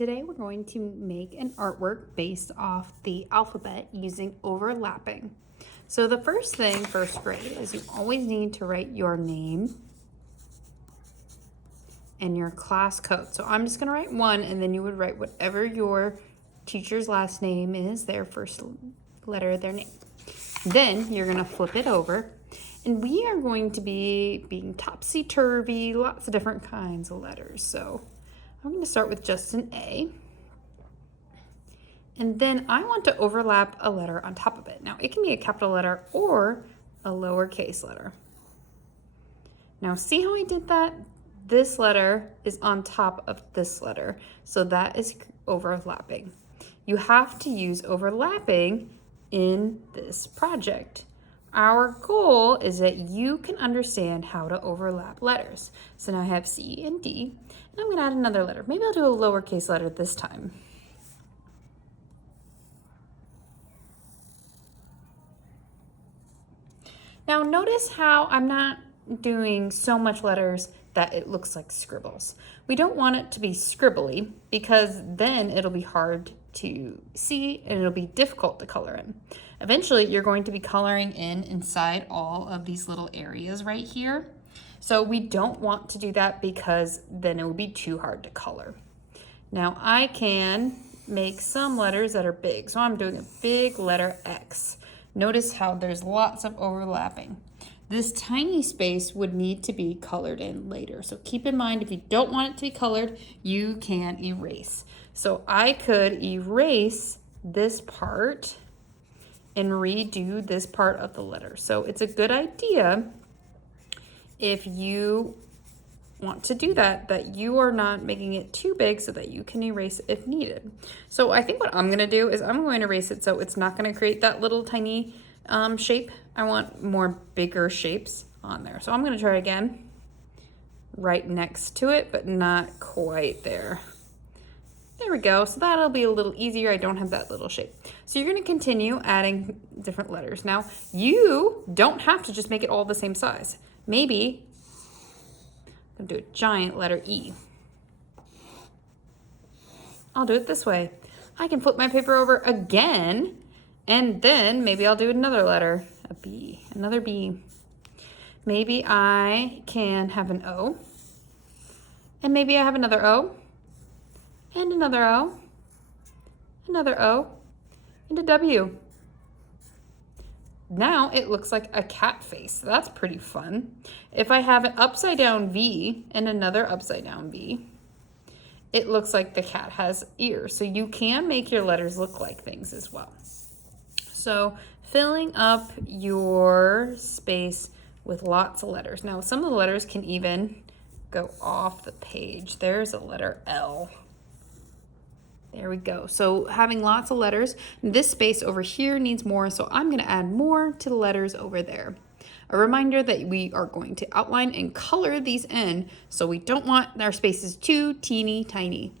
Today we're going to make an artwork based off the alphabet using overlapping. So the first thing, first grade, is you always need to write your name and your class code. So I'm just gonna write one, and then you would write whatever your teacher's last name is, their first letter of their name. Then you're gonna flip it over, and we are going to be being topsy-turvy, lots of different kinds of letters. So I'm going to start with just an A. And then I want to overlap a letter on top of it. Now, it can be a capital letter or a lowercase letter. Now, see how I did that? This letter is on top of this letter, so that is overlapping. You have to use overlapping in this project. Our goal is that you can understand how to overlap letters. So now I have C and D, and I'm going to add another letter. Maybe I'll do a lowercase letter this time. Now notice how I'm not doing so much letters that it looks like scribbles. We don't want it to be scribbly because then it'll be hard to see and it'll be difficult to color in. Eventually you're going to be coloring in inside all of these little areas right here. So we don't want to do that because then it will be too hard to color. Now I can make some letters that are big. So I'm doing a big letter X. Notice how there's lots of overlapping. This tiny space would need to be colored in later. So keep in mind, if you don't want it to be colored, you can erase. So I could erase this part and redo this part of the letter. So it's a good idea if you want to do that you are not making it too big so that you can erase it if needed. So I think what I'm gonna do is I'm going to erase it so it's not gonna create that little tiny shape. I want more bigger shapes on there. So I'm gonna try again, right next to it, but not quite there. There we go, so that'll be a little easier. I don't have that little shape. So you're gonna continue adding different letters. Now, you don't have to just make it all the same size. Maybe I'm gonna do a giant letter E. I'll do it this way. I can flip my paper over again, and then maybe I'll do another letter, a B, another B. Maybe I can have an O, and maybe I have another O, and another O, another O, and a W. Now it looks like a cat face. That's pretty fun. If I have an upside down V and another upside down V, it looks like the cat has ears. So you can make your letters look like things as well. So filling up your space with lots of letters. Now some of the letters can even go off the page. There's a letter L. There we go. So having lots of letters, this space over here needs more, so I'm gonna add more to the letters over there. A reminder that we are going to outline and color these in, so we don't want our spaces too teeny tiny.